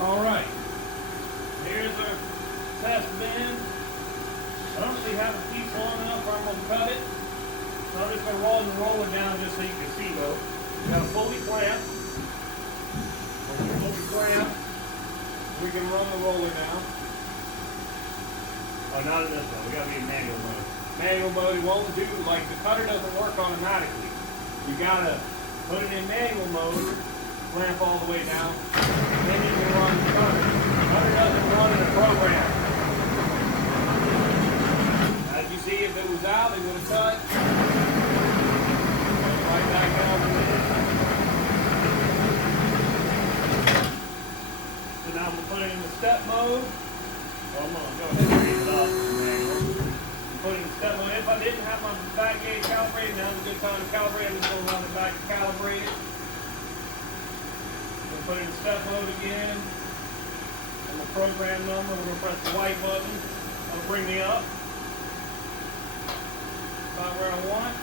Alright, here's our test bend. I don't really have a piece long enough where I'm going to cut it, so I'm just going to roll it down just so you can see though. We got a fully clamp. When we fully clamp, we can run the roller down. Oh, not in this one. We got to be in manual mode. Manual mode, it won't do, like the cutter doesn't work automatically. You got to put it in manual mode, clamp all the way down, then you can run the cutter. The cutter doesn't run in a program. As you see, if it was out, it would have cut. Right back down to this. So now I'm going to put it in the step mode. Well, I'm going to go ahead and raise it up. Put it in step mode. If I didn't have my back gauge calibrated, now's a good time to calibrate. I'm just going to run it back and calibrate it. We'll put it in step mode again. And the program number, we're going to press the white button. That'll bring me up. About where I want.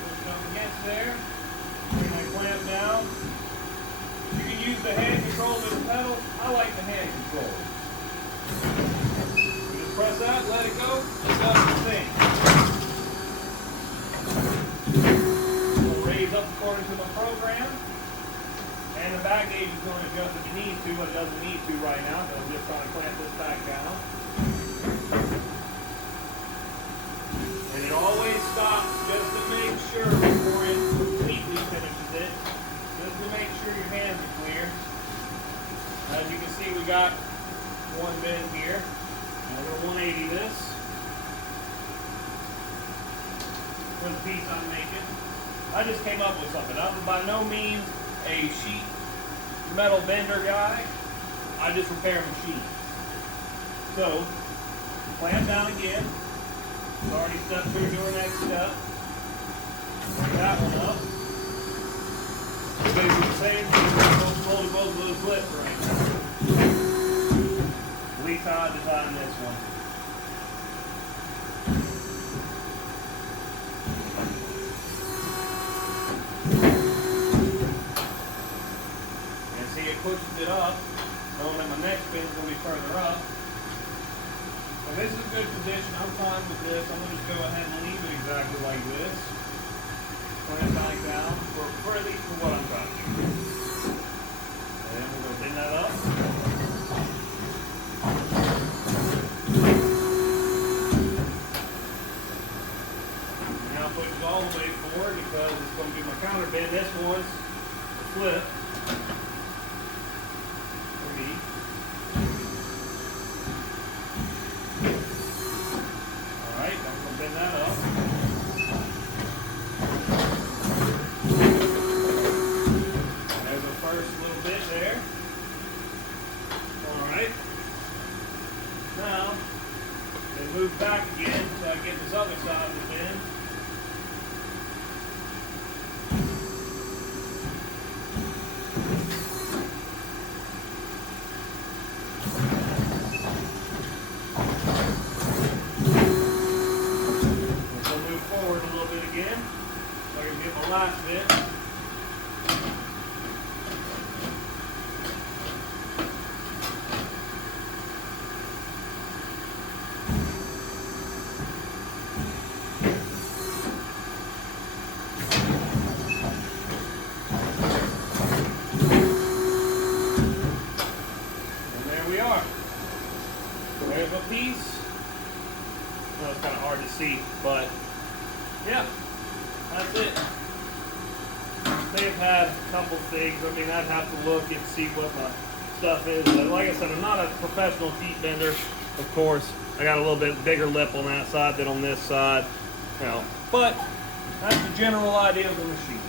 Push it up against there. Bring that clamp down. You can use the hand control to the pedal. I like the hand control. You just press that, let it go, it does the thing. It'll raise up according to the program. And the back gauge is going to adjust if it needs to, but it doesn't need to right now. So I'm just trying to clamp this back down. And it always stops just to make sure before it completely finishes it. Just to make sure your hands are clear. As you can see, we got one bend here. Now we're 180 this. For the piece I'm making. I just came up with something. I'm by no means a sheet metal bender guy. I just repair machines. So, clamp down again. We've already stepped through to our next step. Bring that one up. Basically the same thing. We're going to both of those clips right now. At least how I designed this one. And see, it pushes it up, knowing that my next pin is going to be further up. So this is a good position. I'm fine with this. I'm going to just go ahead and leave it exactly like this. Clamp back down for at least for what I'm trying to do. And then we're going to bend that up. Now push it all the way forward because it's going to be my counter bend. This one's a flip for me. Alright, I'm going to bend that up. First little bit there. Alright. Now, then move back again so I get this other side of the bend. We'll move forward a little bit again. So I can get my last bit. There's a piece. Well, it's kind of hard to see, but yeah, that's it. They've had a couple things. I mean, I'd have to look and see what my stuff is. But like I said, I'm not a professional sheet bender, of course. I got a little bit bigger lip on that side than on this side, you know. But that's the general idea of the machine.